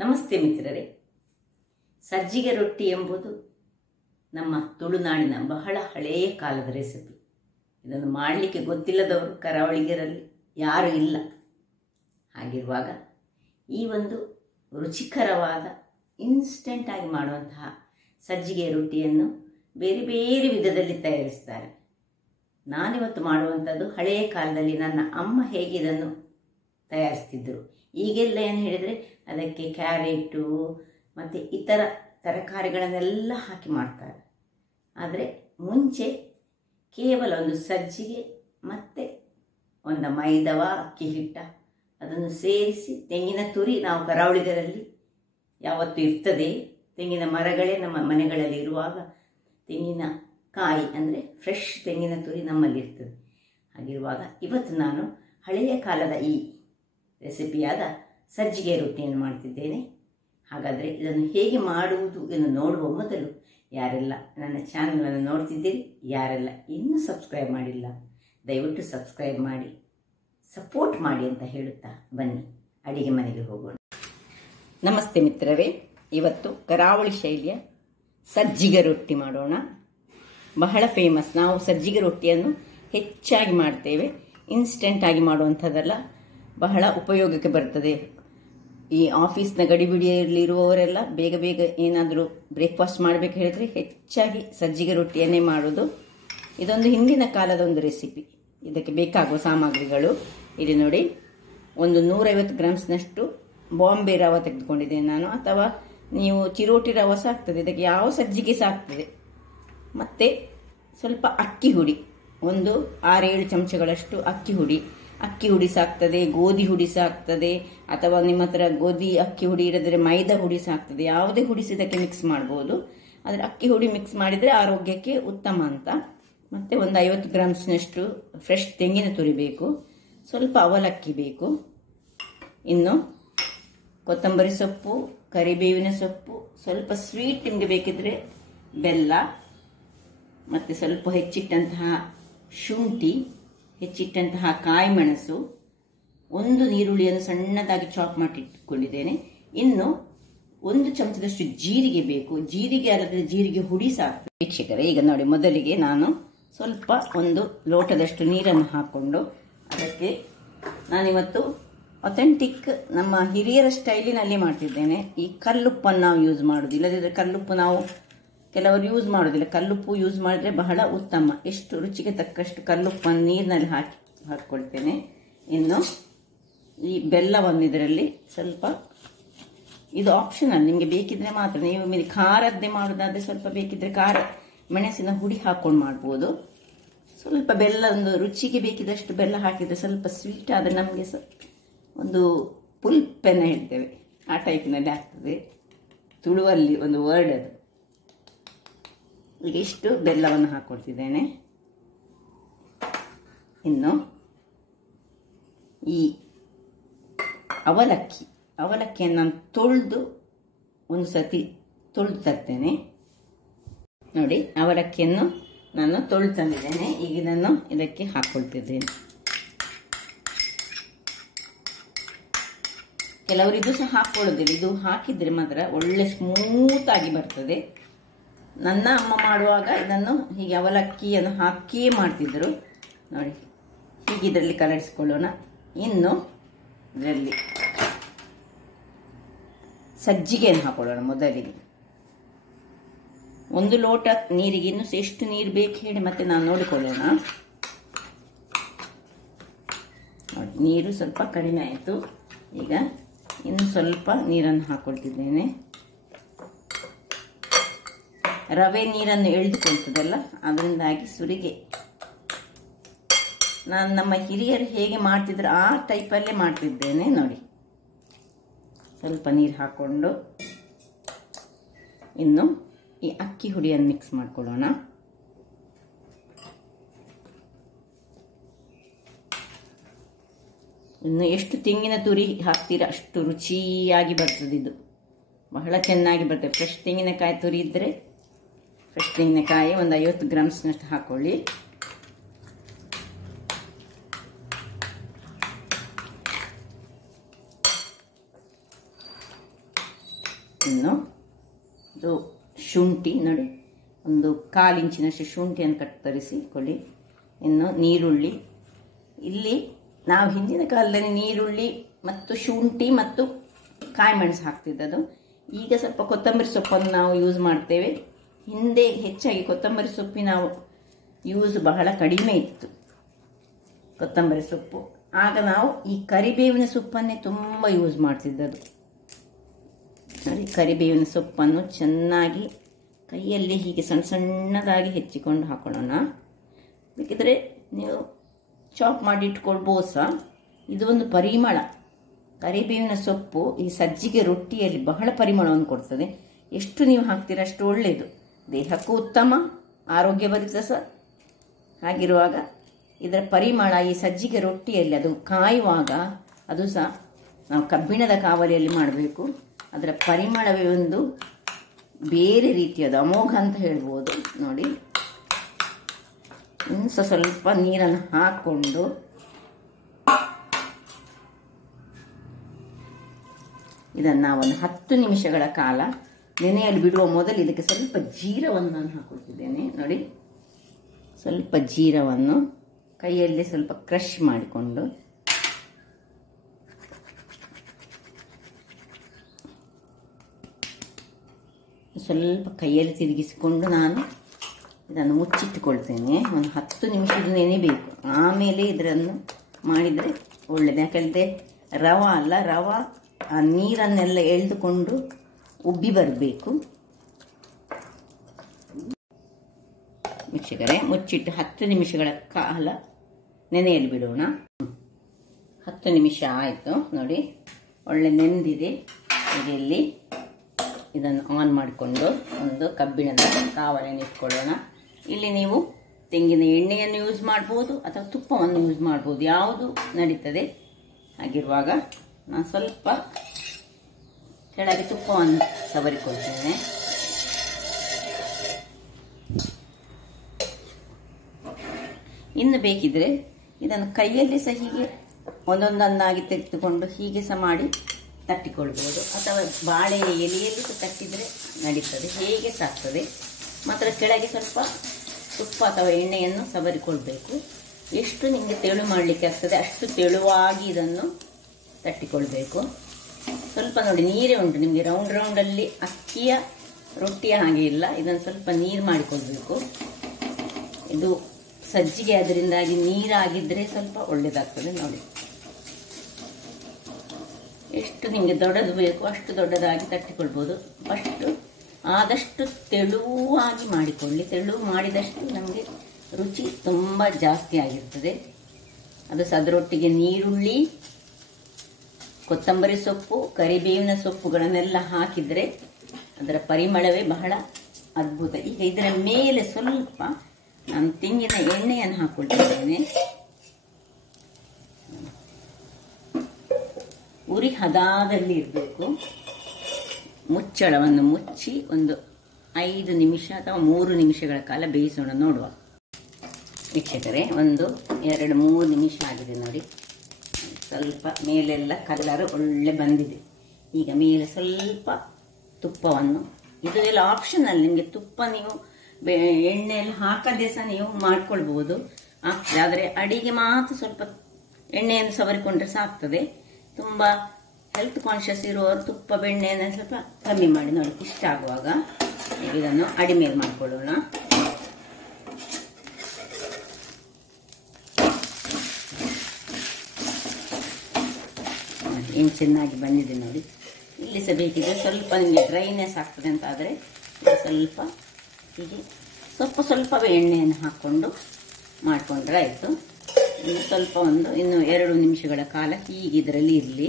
ನಮಸ್ತೆ ಮಿತ್ರರೇ. ಸಜ್ಜಿಗೆ ರೊಟ್ಟಿ ಎಂಬುದು ನಮ್ಮ ತುಳುನಾಡಿನ ಬಹಳ ಹಳೆಯ ಕಾಲದ ರೆಸಿಪಿ. ಇದನ್ನು ಮಾಡಲಿಕ್ಕೆ ಗೊತ್ತಿಲ್ಲದವರು ಕರಾವಳಿಗರಲ್ಲಿ ಯಾರೂ ಇಲ್ಲ. ಹಾಗಿರುವಾಗ ಈ ಒಂದು ರುಚಿಕರವಾದ ಇನ್ಸ್ಟೆಂಟ್ ಆಗಿ ಮಾಡುವಂತಹ ಸಜ್ಜಿಗೆ ರೊಟ್ಟಿಯನ್ನು ಬೇರೆ ಬೇರೆ ವಿಧದಲ್ಲಿ ತಯಾರಿಸ್ತಾರೆ. ನಾನಿವತ್ತು ಮಾಡುವಂಥದ್ದು ಹಳೆಯ ಕಾಲದಲ್ಲಿ ನನ್ನ ಅಮ್ಮ ಹೇಗೆ ಇದನ್ನು ತಯಾರಿಸ್ತಿದ್ದರು. ಈಗೆಲ್ಲ ಏನು ಹೇಳಿದರೆ ಅದಕ್ಕೆ ಕ್ಯಾರೆಟು ಮತ್ತು ಇತರ ತರಕಾರಿಗಳನ್ನೆಲ್ಲ ಹಾಕಿ ಮಾಡ್ತಾರೆ. ಆದರೆ ಮುಂಚೆ ಕೇವಲ ಒಂದು ಸಜ್ಜಿಗೆ ಮತ್ತು ಒಂದು ಮೈದವ ಅಕ್ಕಿ ಹಿಟ್ಟ ಅದನ್ನು ಸೇರಿಸಿ ತೆಂಗಿನ ತುರಿ, ನಾವು ಕರಾವಳಿಗರಲ್ಲಿ ಯಾವತ್ತೂ ಇರ್ತದೆ, ತೆಂಗಿನ ಮರಗಳೇ ನಮ್ಮ ಮನೆಗಳಲ್ಲಿ ಇರುವಾಗ ತೆಂಗಿನ ಕಾಯಿ ಅಂದರೆ ಫ್ರೆಶ್ ತೆಂಗಿನ ತುರಿ ನಮ್ಮಲ್ಲಿ ಇರ್ತದೆ. ಹಾಗಿರುವಾಗ ಇವತ್ತು ನಾನು ಹಳೆಯ ಕಾಲದ ಈ ರೆಸಿಪಿಯಾದ ಸಜ್ಜಿಗೆ ರೊಟ್ಟಿಯನ್ನು ಮಾಡ್ತಿದ್ದೇನೆ. ಹಾಗಾದರೆ ಇದನ್ನು ಹೇಗೆ ಮಾಡುವುದು ಎಂದು ನೋಡುವ ಮೊದಲು ಯಾರೆಲ್ಲ ನನ್ನ ಚಾನಲನ್ನು ನೋಡ್ತಿದ್ದೀರಿ, ಯಾರೆಲ್ಲ ಇನ್ನೂ ಸಬ್ಸ್ಕ್ರೈಬ್ ಮಾಡಿಲ್ಲ ದಯವಿಟ್ಟು ಸಬ್ಸ್ಕ್ರೈಬ್ ಮಾಡಿ ಸಪೋರ್ಟ್ ಮಾಡಿ ಅಂತ ಹೇಳುತ್ತಾ ಬನ್ನಿ ಅಡಿಗೆ ಮನೆಗೆ ಹೋಗೋಣ. ನಮಸ್ತೆ ಮಿತ್ರರೇ, ಇವತ್ತು ಕರಾವಳಿ ಶೈಲಿಯ ಸಜ್ಜಿಗೆ ರೊಟ್ಟಿ ಮಾಡೋಣ. ಬಹಳ ಫೇಮಸ್. ನಾವು ಸಜ್ಜಿಗೆ ರೊಟ್ಟಿಯನ್ನು ಹೆಚ್ಚಾಗಿ ಮಾಡ್ತೇವೆ. ಇನ್ಸ್ಟೆಂಟ್ ಆಗಿ ಮಾಡುವಂಥದ್ದೆಲ್ಲ ಬಹಳ ಉಪಯೋಗಕ್ಕೆ ಬರ್ತದೆ. ಈ ಆಫೀಸ್ನ ಗಡಿಬಿಡಿಯಲ್ಲಿರುವವರೆಲ್ಲ ಬೇಗ ಬೇಗ ಏನಾದರೂ ಬ್ರೇಕ್ಫಾಸ್ಟ್ ಮಾಡಬೇಕು ಹೇಳಿದ್ರೆ ಹೆಚ್ಚಾಗಿ ಸಜ್ಜಿಗೆ ರೊಟ್ಟಿಯನ್ನೇ ಮಾಡೋದು. ಇದೊಂದು ಹಿಂದಿನ ಕಾಲದ ಒಂದು ರೆಸಿಪಿ. ಇದಕ್ಕೆ ಬೇಕಾಗುವ ಸಾಮಗ್ರಿಗಳು ಇಲ್ಲಿ ನೋಡಿ. ಒಂದು 150 ಗ್ರಾಮ್ಸ್ನಷ್ಟು ಬಾಂಬೆ ರವೆ ತೆಗೆದುಕೊಂಡಿದ್ದೇನೆ ನಾನು, ಅಥವಾ ನೀವು ಚಿರೋಟಿ ರವೆ ಸಾಕ್ತದೆ, ಇದಕ್ಕೆ ಯಾವ ಸಜ್ಜಿಗೆ ಸಾಕ್ತದೆ. ಮತ್ತು ಸ್ವಲ್ಪ ಅಕ್ಕಿ ಹುಡಿ, ಒಂದು 6-7 ಚಮಚಗಳಷ್ಟು ಅಕ್ಕಿ ಹುಡಿ ಸಾಕ್ತದೆ, ಗೋಧಿ ಹುಡಿ ಸಾಕ್ತದೆ, ಅಥವಾ ನಿಮ್ಮ ಹತ್ರ ಗೋಧಿ ಅಕ್ಕಿ ಹುಡಿ ಇರದ್ರೆ ಮೈದಾ ಹುಡಿ ಸಾಕ್ತದೆ. ಯಾವುದೇ ಹುಡಿಸಿ ಇದಕ್ಕೆ ಮಿಕ್ಸ್ ಮಾಡ್ಬೋದು. ಆದರೆ ಅಕ್ಕಿ ಹುಡಿ ಮಿಕ್ಸ್ ಮಾಡಿದರೆ ಆರೋಗ್ಯಕ್ಕೆ ಉತ್ತಮ ಅಂತ. ಮತ್ತು ಒಂದು 50 ಗ್ರಾಮ್ಸ್ನಷ್ಟು ಫ್ರೆಶ್ ತೆಂಗಿನ ತುರಿ ಬೇಕು, ಸ್ವಲ್ಪ ಅವಲಕ್ಕಿ ಬೇಕು, ಇನ್ನು ಕೊತ್ತಂಬರಿ ಸೊಪ್ಪು, ಕರಿಬೇವಿನ ಸೊಪ್ಪು, ಸ್ವಲ್ಪ ಸ್ವೀಟ್ ನಿಮಗೆ ಬೇಕಿದ್ರೆ ಬೆಲ್ಲ, ಮತ್ತು ಸ್ವಲ್ಪ ಹೆಚ್ಚಿಟ್ಟಂತಹ ಶುಂಠಿ, ಹೆಚ್ಚಿಟ್ಟಂತಹ ಕಾಯಿ ಮೆಣಸು, ಒಂದು ನೀರುಳ್ಳಿಯನ್ನು ಸಣ್ಣದಾಗಿ ಚಾಪ್ ಮಾಡಿ ಇಟ್ಕೊಂಡಿದ್ದೇನೆ. ಇನ್ನು 1 ಚಮಚದಷ್ಟು ಜೀರಿಗೆ ಬೇಕು. ಜೀರಿಗೆ ಅಲ್ಲದೆ ಜೀರಿಗೆ ಹುಡಿ ಸಾಕು. ವೀಕ್ಷಕರೇ, ಈಗ ನೋಡಿ, ಮೊದಲಿಗೆ ನಾನು ಸ್ವಲ್ಪ ಒಂದು ಲೋಟದಷ್ಟು ನೀರನ್ನು ಹಾಕ್ಕೊಂಡು ಅದಕ್ಕೆ ನಾನಿವತ್ತು ಅಥೆಂಟಿಕ್ ನಮ್ಮ ಹಿರಿಯರ ಸ್ಟೈಲಿನಲ್ಲಿ ಮಾಡ್ತಿದ್ದೇನೆ. ಈ ಕಲ್ಲುಪ್ಪನ್ನು ನಾವು ಯೂಸ್ ಮಾಡೋದು, ಇಲ್ಲದಿದ್ದರೆ ಕಲ್ಲುಪ್ಪು ನಾವು ಕೆಲವರು ಯೂಸ್ ಮಾಡೋದಿಲ್ಲ. ಕಲ್ಲುಪ್ಪು ಯೂಸ್ ಮಾಡಿದ್ರೆ ಬಹಳ ಉತ್ತಮ. ಎಷ್ಟು ರುಚಿಗೆ ತಕ್ಕಷ್ಟು ಕಲ್ಲುಪ್ಪನ್ನು ನೀರಿನಲ್ಲಿ ಹಾಕ್ಕೊಳ್ತೇನೆ. ಇನ್ನು ಈ ಬೆಲ್ಲವನ್ನು ಇದರಲ್ಲಿ ಸ್ವಲ್ಪ, ಇದು ಆಪ್ಷನಲ್, ನಿಮಗೆ ಬೇಕಿದ್ರೆ ಮಾತ್ರ. ನೀವು ಖಾರದ್ದೇ ಮಾಡೋದಾದರೆ ಸ್ವಲ್ಪ ಬೇಕಿದ್ರೆ ಖಾರ ಮೆಣಸಿನ ಹುಡಿ ಹಾಕ್ಕೊಂಡು ಮಾಡ್ಬೋದು. ಸ್ವಲ್ಪ ಬೆಲ್ಲ, ಒಂದು ರುಚಿಗೆ ಬೇಕಿದಷ್ಟು ಬೆಲ್ಲ ಹಾಕಿದರೆ ಸ್ವಲ್ಪ ಸ್ವೀಟ್ ಆದರೆ ನಮಗೆ ಒಂದು ಪುಲ್ಪೆನ್ನ ಹೇಳ್ತೇವೆ, ಆ ಟೈಪಿನಲ್ಲಿ ಆಗ್ತದೆ. ತುಳುವಲ್ಲಿ ಒಂದು ವರ್ಡ್ ಅದು. ಈಗ ಇಷ್ಟು ಬೆಲ್ಲವನ್ನು ಹಾಕ್ಕೊಳ್ತಿದ್ದೇನೆ. ಇನ್ನು ಈ ಅವಲಕ್ಕಿಯನ್ನು ನಾನು ತೊಳೆದು ಒಂದು ಸತಿ ತೊಳೆದು ತರ್ತೇನೆ. ನೋಡಿ, ಅವಲಕ್ಕಿಯನ್ನು ನಾನು ತೊಳೆದು ತಂದಿದ್ದೇನೆ. ಈಗ ಇದನ್ನು ಇದಕ್ಕೆ ಹಾಕ್ಕೊಳ್ತಿದ್ದೇನೆ. ಕೆಲವರು ಇದು ಸಹ ಹಾಕ್ಕೊಳ್ಳೋದಿಲ್ಲ. ಇದು ಹಾಕಿದರೆ ಮಾತ್ರ ಒಳ್ಳೆ ಸ್ಮೂತ್ ಆಗಿ ಬರ್ತದೆ. ನನ್ನ ಅಮ್ಮ ಮಾಡುವಾಗ ಇದನ್ನು ಹೀಗೆ ಅವಲಕ್ಕಿಯನ್ನು ಹಾಕಿಯೇ ಮಾಡ್ತಿದ್ರು. ನೋಡಿ, ಹೀಗೆ ಇದರಲ್ಲಿ ಕಲರಿಸ್ಕೊಳ್ಳೋಣ. ಇನ್ನು ಇದರಲ್ಲಿ ಸಜ್ಜಿಗೆಯನ್ನು ಹಾಕೊಳ್ಳೋಣ. ಮೊದಲಿಗೆ 1 ಲೋಟ ನೀರಿಗೆ ಇನ್ನು ಎಷ್ಟು ನೀರು ಬೇಕು ಹೇಳಿ ಮತ್ತೆ ನಾವು ನೋಡಿಕೊಳ್ಳೋಣ. ನೋಡಿ, ನೀರು ಸ್ವಲ್ಪ ಕಡಿಮೆ ಆಯಿತು. ಈಗ ಇನ್ನು ಸ್ವಲ್ಪ ನೀರನ್ನು ಹಾಕ್ಕೊಳ್ತಿದ್ದೇನೆ. ರವೆ ನೀರನ್ನು ಎಳೆದುಕೊಳ್ತದಲ್ಲ, ಅದರಿಂದಾಗಿ ಸುರಿಗೆ ನಾನು ನಮ್ಮ ಹಿರಿಯರು ಹೇಗೆ ಮಾಡ್ತಿದ್ರು ಆ ಟೈಪಲ್ಲೇ ಮಾಡ್ತಿದ್ದೇನೆ. ನೋಡಿ, ಸ್ವಲ್ಪ ನೀರು ಹಾಕ್ಕೊಂಡು ಇನ್ನು ಈ ಅಕ್ಕಿ ಹುಡಿಯನ್ನು ಮಿಕ್ಸ್ ಮಾಡ್ಕೊಳ್ಳೋಣ. ಇನ್ನು ಎಷ್ಟು ತೆಂಗಿನ ತುರಿ ಹಾಕ್ತೀರ ಅಷ್ಟು ರುಚಿಯಾಗಿ ಬರ್ತದೆ. ಇದು ಬಹಳ ಚೆನ್ನಾಗಿ ಬರ್ತದೆ. ಫ್ರೆಶ್ ತೆಂಗಿನಕಾಯಿ ತುರಿ ಇದ್ದರೆ ಫ್ರೆಶ್ ತೆಂಗಿನಕಾಯಿ ಒಂದು 50 ಗ್ರಾಮ್ಸ್ನಷ್ಟು ಹಾಕ್ಕೊಳ್ಳಿ. ಇನ್ನು ಇದು ಶುಂಠಿ ನೋಡಿ, ಒಂದು 1/4 ಇಂಚಿನಷ್ಟು ಶುಂಠಿಯನ್ನು ಕತ್ತರಿಸಿಕೊಳ್ಳಿ. ಇನ್ನು ನೀರುಳ್ಳಿ, ಇಲ್ಲಿ ನಾವು ಹಿಂದಿನ ಕಾಲದಲ್ಲಿ ನೀರುಳ್ಳಿ ಮತ್ತು ಶುಂಠಿ ಮತ್ತು ಕಾಯಿಮೆಣಸು ಹಾಕ್ತಿದ್ದದು. ಈಗ ಸ್ವಲ್ಪ ಕೊತ್ತಂಬರಿ ಸೊಪ್ಪನ್ನು ನಾವು ಯೂಸ್ ಮಾಡ್ತೇವೆ. ಹಿಂದೆ ಹೆಚ್ಚಾಗಿ ಕೊತ್ತಂಬರಿ ಸೊಪ್ಪಿನ ಯೂಸ್ ಬಹಳ ಕಡಿಮೆ ಇತ್ತು. ಕೊತ್ತಂಬರಿ ಸೊಪ್ಪು ಆಗ ನಾವು ಈ ಕರಿಬೇವಿನ ಸೊಪ್ಪನ್ನೇ ತುಂಬ ಯೂಸ್ ಮಾಡ್ತಿದ್ದದು. ನೋಡಿ, ಕರಿಬೇವಿನ ಸೊಪ್ಪನ್ನು ಚೆನ್ನಾಗಿ ಕೈಯಲ್ಲಿ ಹೀಗೆ ಸಣ್ಣ ಸಣ್ಣದಾಗಿ ಹೆಚ್ಚಿಕೊಂಡು ಹಾಕೊಳ್ಳೋಣ. ಬೇಕಿದ್ರೆ ನೀವು ಚಾಪ್ ಮಾಡಿ ಇಟ್ಕೊಳ್ಬೋದು ಸಹ. ಇದು ಒಂದು ಪರಿಮಳ. ಕರಿಬೇವಿನ ಸೊಪ್ಪು ಈ ಸಜ್ಜಿಗೆ ರೊಟ್ಟಿಯಲ್ಲಿ ಬಹಳ ಪರಿಮಳವನ್ನು ಕೊಡ್ತದೆ. ಎಷ್ಟು ನೀವು ಹಾಕ್ತೀರ ಅಷ್ಟು ಒಳ್ಳೆಯದು, ದೇಹಕ್ಕೂ ಉತ್ತಮ, ಆರೋಗ್ಯಭರಿತ ಸಹ. ಹಾಗಿರುವಾಗ ಇದರ ಪರಿಮಳ ಈ ಸಜ್ಜಿಗೆ ರೊಟ್ಟಿಯಲ್ಲಿ ಅದು ಕಾಯುವಾಗ, ಅದು ಸಹ ನಾವು ಕಬ್ಬಿಣದ ಕಾವಲಿಯಲ್ಲಿ ಮಾಡಬೇಕು. ಅದರ ಪರಿಮಳವೇ ಒಂದು ಬೇರೆ ರೀತಿಯದು, ಅಮೋಘ ಅಂತ ಹೇಳ್ಬೋದು. ನೋಡಿ, ಇನ್ನು ಸ್ವಲ್ಪ ನೀರನ್ನು ಹಾಕ್ಕೊಂಡು ಇದನ್ನು ಒಂದು 10 ನಿಮಿಷಗಳ ಕಾಲ ನೆನೆಯಲು ಬಿಡುವ ಮೊದಲು ಇದಕ್ಕೆ ಸ್ವಲ್ಪ ಜೀರವನ್ನು ನಾನು ಹಾಕೊಳ್ತಿದ್ದೇನೆ. ನೋಡಿ, ಸ್ವಲ್ಪ ಜೀರವನ್ನು ಕೈಯಲ್ಲಿ ಸ್ವಲ್ಪ ಕ್ರಷ್ ಮಾಡಿಕೊಂಡು ಸ್ವಲ್ಪ ಕೈಯಲ್ಲಿ ತಿರುಗಿಸಿಕೊಂಡು ನಾನು ಇದನ್ನು ಮುಚ್ಚಿಟ್ಟುಕೊಳ್ತೇನೆ. ಒಂದು 10 ನಿಮಿಷದ ನೆನೆಬೇಕು. ಆಮೇಲೆ ಇದನ್ನು ಮಾಡಿದರೆ ಒಳ್ಳೆಯದು. ಯಾಕಂದರೆ ರವ ಅಲ್ಲ, ರವ ಆ ನೀರನ್ನೆಲ್ಲ ಎಳೆದುಕೊಂಡು ಉಬ್ಬಿ ಬರಬೇಕು. ವೀಕ್ಷಕರೇ, ಮುಚ್ಚಿಟ್ಟು 10 ನಿಮಿಷಗಳ ಕಾಲ ನೆನೆಯಲು ಬಿಡೋಣ. 10 ನಿಮಿಷ ಆಯಿತು. ನೋಡಿ, ಒಳ್ಳೆ ನೆಂದಿದೆ. ಇಲ್ಲಿ ಇದನ್ನು ಆನ್ ಮಾಡಿಕೊಂಡು ಒಂದು ಕಬ್ಬಿಣದ ಕಾವಲಿಯನ್ನು ಇಟ್ಕೊಳ್ಳೋಣ. ಇಲ್ಲಿ ನೀವು ತೆಂಗಿನ ಎಣ್ಣೆಯನ್ನು ಯೂಸ್ ಮಾಡ್ಬೋದು ಅಥವಾ ತುಪ್ಪವನ್ನು ಯೂಸ್ ಮಾಡ್ಬೋದು, ಯಾವುದು ನಡೀತದೆ. ಹಾಗಿರುವಾಗ ನಾನು ಸ್ವಲ್ಪ ಕೆಳಗೆ ತುಪ್ಪವನ್ನು ಸವರಿಕೊಳ್ತೇನೆ. ಇನ್ನು ಬೇಕಿದ್ರೆ ಇದನ್ನು ಕೈಯಲ್ಲಿ ಸಹ ಹೀಗೆ ಒಂದೊಂದನ್ನಾಗಿ ತೆಗೆದುಕೊಂಡು ಹೀಗೆ ಸಹ ಮಾಡಿ ತಟ್ಟಿಕೊಳ್ಬೋದು, ಅಥವಾ ಬಾಳೆ ಎಲೆಯಲ್ಲಿ ಸಹ ತಟ್ಟಿದರೆ ನಡೀತದೆ, ಹೇಗೆ ಸಾಕ್ತದೆ. ಮಾತ್ರ ಕೆಳಗೆ ಸ್ವಲ್ಪ ತುಪ್ಪ ಅಥವಾ ಎಣ್ಣೆಯನ್ನು ಸವರಿಕೊಳ್ಬೇಕು. ಎಷ್ಟು ನಿಮಗೆ ತೆಳು ಮಾಡಲಿಕ್ಕೆ ಆಗ್ತದೆ ಅಷ್ಟು ತೆಳುವಾಗಿ ಇದನ್ನು ತಟ್ಟಿಕೊಳ್ಬೇಕು. ಸ್ವಲ್ಪ ನೋಡಿ, ನೀರೇ ಉಂಟು ನಿಮಗೆ, ರೌಂಡ್ ರೌಂಡಲ್ಲಿ ಅಕ್ಕಿಯ ರೊಟ್ಟಿಯ ಹಾಗೆ ಇಲ್ಲ. ಇದನ್ನು ಸ್ವಲ್ಪ ನೀರು ಮಾಡಿಕೊಳ್ಬೇಕು. ಇದು ಸಜ್ಜಿಗೆ ಅದರಿಂದಾಗಿ ನೀರಾಗಿದ್ದರೆ ಸ್ವಲ್ಪ ಒಳ್ಳೆಯದಾಗ್ತದೆ. ನೋಡಿ, ಎಷ್ಟು ನಿಮಗೆ ದೊಡ್ಡದು ಬೇಕು ಅಷ್ಟು ದೊಡ್ಡದಾಗಿ ತಟ್ಟಿಕೊಳ್ಬೋದು. ಫಸ್ಟು ಆದಷ್ಟು ತೆಳುವಾಗಿ ಮಾಡಿಕೊಳ್ಳಿ. ತೆಳು ಮಾಡಿದಷ್ಟು ನಮಗೆ ರುಚಿ ತುಂಬ ಜಾಸ್ತಿ ಆಗಿರ್ತದೆ. ಅದು ಅದರೊಟ್ಟಿಗೆ ನೀರುಳ್ಳಿ, ಕೊತ್ತಂಬರಿ ಸೊಪ್ಪು, ಕರಿಬೇವಿನ ಸೊಪ್ಪುಗಳನ್ನೆಲ್ಲ ಹಾಕಿದರೆ ಅದರ ಪರಿಮಳವೇ ಬಹಳ ಅದ್ಭುತ. ಈಗ ಇದರ ಮೇಲೆ ಸ್ವಲ್ಪ ನಾನು ತೆಂಗಿನ ಎಣ್ಣೆಯನ್ನು ಹಾಕೊಳ್ತಿದ್ದೇನೆ. ಉರಿ ಹದಾದಲ್ಲಿ ಇರಬೇಕು. ಮುಚ್ಚಳವನ್ನು ಮುಚ್ಚಿ ಒಂದು 5 ನಿಮಿಷ ಅಥವಾ 3 ನಿಮಿಷಗಳ ಕಾಲ ಬೇಯಿಸೋಣ. ನೋಡುವ ವೀಕ್ಷಕರೇ, ಒಂದು 2-3 ನಿಮಿಷ ಆಗಿದೆ ನೋಡಿ. ಸ್ವಲ್ಪ ಮೇಲೆಲ್ಲ ಕಲರ್ ಒಳ್ಳೆ ಬಂದಿದೆ. ಈಗ ಮೇಲೆ ಸ್ವಲ್ಪ ತುಪ್ಪವನ್ನು, ಇದು ಎಲ್ಲ ಆಪ್ಷನಲ್, ನಿಮಗೆ ತುಪ್ಪ ನೀವು ಎಣ್ಣೆಯಲ್ಲಿ ಹಾಕದೆ ಸಹ ನೀವು ಮಾಡ್ಕೊಳ್ಬಹುದು. ಆದರೆ ಅಡಿಗೆ ಮಾತ್ರ ಸ್ವಲ್ಪ ಎಣ್ಣೆಯನ್ನು ಸವರಿಕೊಂಡ್ರೆ ಸಾಕ್ತದೆ. ತುಂಬ ಹೆಲ್ತ್ ಕಾನ್ಷಿಯಸ್ ಇರುವವರು ತುಪ್ಪ ಬೆಣ್ಣೆಯನ್ನು ಸ್ವಲ್ಪ ಕಮ್ಮಿ ಮಾಡಿ. ನೋಡಿ, ಇಷ್ಟ ಆಗುವಾಗ ಇದನ್ನು ಅಡಿಮೇಲೆ ಮಾಡ್ಕೊಳ್ಳೋಣ. ಏನು ಚೆನ್ನಾಗಿ ಬಂದಿದೆ ನೋಡಿ. ಇಲ್ಲಿ ಸಹ ಬೇಕಿದ್ರೆ ಸ್ವಲ್ಪ ನಿಮಗೆ ಡ್ರೈನೆಸ್ ಆಗ್ತದೆ ಅಂತ ಆದರೆ ಸ್ವಲ್ಪ ಹೀಗೆ ಸ್ವಲ್ಪವೇ ಎಣ್ಣೆಯನ್ನು ಹಾಕ್ಕೊಂಡು ಮಾಡಿಕೊಂಡ್ರೆ ಆಯಿತು. ಇನ್ನು ಸ್ವಲ್ಪ ಇನ್ನು 2 ನಿಮಿಷಗಳ ಕಾಲ ಹೀಗೆ ಇದರಲ್ಲಿ ಇರಲಿ.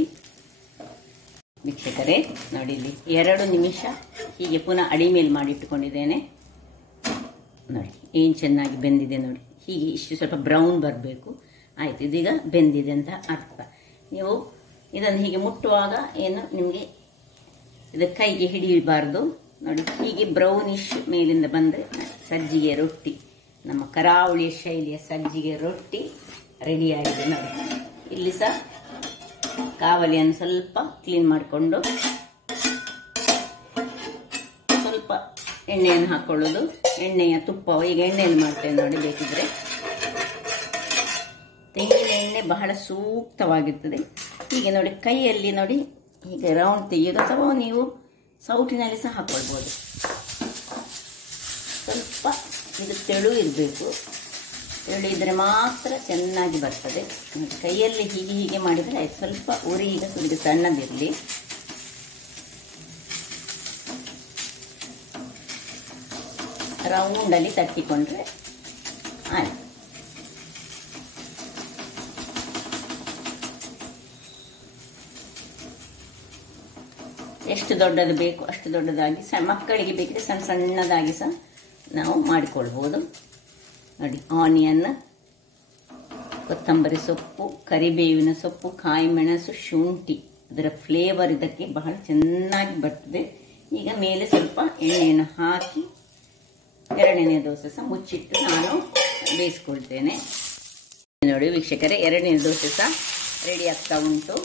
ವೀಕ್ಷಕರೇ ನೋಡಿ, ಇಲ್ಲಿ 2 ನಿಮಿಷ ಹೀಗೆ ಪುನಃ ಅಡಿಮೇಲೆ ಮಾಡಿಟ್ಟುಕೊಂಡಿದ್ದೇನೆ. ನೋಡಿ ಏನು ಚೆನ್ನಾಗಿ ಬೆಂದಿದೆ ನೋಡಿ. ಹೀಗೆ ಇಷ್ಟು ಸ್ವಲ್ಪ ಬ್ರೌನ್ ಬರಬೇಕು. ಆಯಿತು, ಇದೀಗ ಬೆಂದಿದೆ ಅಂತ ಅರ್ಥ. ನೀವು ಇದನ್ನು ಹೀಗೆ ಮುಟ್ಟುವಾಗ ಏನು ನಿಮಗೆ ಇದು ಕೈಗೆ ಹಿಡಿಯಬಾರ್ದು. ನೋಡಿ, ಹೀಗೆ ಬ್ರೌನಿಶ್ ಮೇಲಿಂದ ಬಂದರೆ ಸಜ್ಜಿಗೆ ರೊಟ್ಟಿ, ನಮ್ಮ ಕರಾವಳಿಯ ಶೈಲಿಯ ಸಜ್ಜಿಗೆ ರೊಟ್ಟಿ ರೆಡಿಯಾಗಿದೆ ನೋಡಿ. ಇಲ್ಲಿ ಸಹ ಕಾವಲಿಯನ್ನು ಸ್ವಲ್ಪ ಕ್ಲೀನ್ ಮಾಡಿಕೊಂಡು ಸ್ವಲ್ಪ ಎಣ್ಣೆಯನ್ನು ಹಾಕೊಳ್ಳೋದು. ಎಣ್ಣೆಯ ತುಪ್ಪ, ಈಗ ಎಣ್ಣೆಯಲ್ಲಿ ಮಾಡ್ತೇವೆ ನೋಡಿ. ಬೇಕಿದ್ರೆ ತೆಂಗಿನ ಎಣ್ಣೆ ಬಹಳ ಸೂಕ್ತವಾಗಿರ್ತದೆ. ಹೀಗೆ ನೋಡಿ ಕೈಯಲ್ಲಿ ನೋಡಿ ಹೀಗೆ ರೌಂಡ್ ತೆಗೆಯೋದು, ಅಥವಾ ನೀವು ಸೌಟಿನಲ್ಲಿ ಸಹ ಹಾಕೊಳ್ಬೋದು. ಸ್ವಲ್ಪ ಇದು ತೆಳು ಇರಬೇಕು, ತೆಳು ಇದ್ರೆ ಮಾತ್ರ ಚೆನ್ನಾಗಿ ಬರ್ತದೆ. ಕೈಯಲ್ಲಿ ಹೀಗೆ ಹೀಗೆ ಮಾಡಿದರೆ ಆಯ್ತು. ಸ್ವಲ್ಪ ಉರಿ ಈಗ ಸ್ವಲ್ಪ ಸಣ್ಣದಿರಲಿ. ರೌಂಡಲ್ಲಿ ತಟ್ಟಿಕೊಂಡ್ರೆ ಆಯ್ತು. ಎಷ್ಟು ದೊಡ್ಡದು ಬೇಕು ಅಷ್ಟು ದೊಡ್ಡದಾಗಿ, ಮಕ್ಕಳಿಗೆ ಬೇಕಿದ್ರೆ ಸಣ್ಣ ಸಣ್ಣದಾಗಿ ಸಹ ನಾವು ಮಾಡಿಕೊಳ್ಬೋದು ನೋಡಿ. ಆನಿಯನ್, ಕೊತ್ತಂಬರಿ ಸೊಪ್ಪು, ಕರಿಬೇವಿನ ಸೊಪ್ಪು, ಕಾಯಿ ಮೆಣಸು, ಶುಂಠಿ, ಅದರ ಫ್ಲೇವರ್ ಇದಕ್ಕೆ ಬಹಳ ಚೆನ್ನಾಗಿ ಬರ್ತದೆ. ಈಗ ಮೇಲೆ ಸ್ವಲ್ಪ ಎಣ್ಣೆಯನ್ನು ಹಾಕಿ ಎರಡನೇ ದೋಸೆ ಸಹ ಮುಚ್ಚಿಟ್ಟು ನಾನು ಬೇಯಿಸ್ಕೊಳ್ತೇನೆ ನೋಡಿ ವೀಕ್ಷಕರೇ. ಎರಡನೇ ದೋಸೆ ಸಹ ರೆಡಿ ಆಗ್ತಾ ಉಂಟು.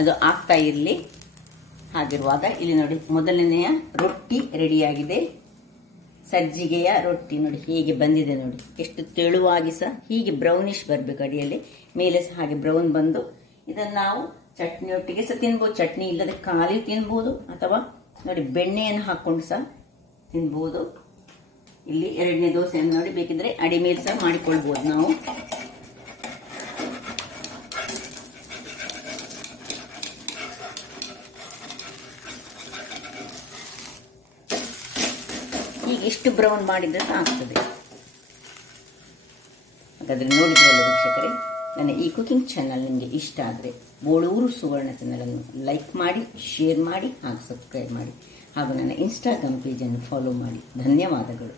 ಅದು ಆಗ್ತಾ ಇರಲಿ. ಹಾಗಿರುವಾಗ ಇಲ್ಲಿ ನೋಡಿ ಮೊದಲನೆಯ ರೊಟ್ಟಿ ರೆಡಿಯಾಗಿದೆ. ಸಜ್ಜಿಗೆಯ ರೊಟ್ಟಿ ನೋಡಿ ಹೇಗೆ ಬಂದಿದೆ ನೋಡಿ. ಎಷ್ಟು ತೆಳುವಾಗಿ ಸಹ ಹೀಗೆ ಬ್ರೌನಿಶ್ ಬರಬೇಕು ಅಡಿಯಲ್ಲಿ, ಮೇಲೆ ಸಹ ಹಾಗೆ ಬ್ರೌನ್ ಬಂದು ಇದನ್ನು ನಾವು ಚಟ್ನಿಯೊಟ್ಟಿಗೆ ಸಹ ತಿನ್ಬೋದು. ಚಟ್ನಿ ಇಲ್ಲದೆ ಖಾಲಿ ತಿನ್ಬೋದು, ಅಥವಾ ನೋಡಿ ಬೆಣ್ಣೆಯನ್ನು ಹಾಕೊಂಡು ಸಹ ತಿನ್ಬೋದು. ಇಲ್ಲಿ ಎರಡನೇ ದೋಸೆಯನ್ನು ನೋಡಿ ಬೇಕಿದ್ರೆ ಅಡಿ ಮೇಲೆ ಸಹ ಮಾಡಿಕೊಳ್ಬೋದು ನಾವು. ಈಗ ಇಷ್ಟು ಬ್ರೌನ್ ಮಾಡಿದ್ರೆ ಆಗ್ತದೆ. ಹಾಗಾದ್ರೆ ನೋಡಿದ್ರಲ್ಲ ವೀಕ್ಷಕರೇ, ನನ್ನ ಈ ಕುಕಿಂಗ್ ಚಾನಲ್ ನಿಮಗೆ ಇಷ್ಟ ಆದರೆ ಬೋಳೂರು ಸುವರ್ಣ ಚಾನಲನ್ನು ಲೈಕ್ ಮಾಡಿ, ಶೇರ್ ಮಾಡಿ ಹಾಗೂ ಸಬ್ಸ್ಕ್ರೈಬ್ ಮಾಡಿ, ಹಾಗೂ ನನ್ನ ಇನ್ಸ್ಟಾಗ್ರಾಮ್ ಪೇಜನ್ನು ಫಾಲೋ ಮಾಡಿ. ಧನ್ಯವಾದಗಳು.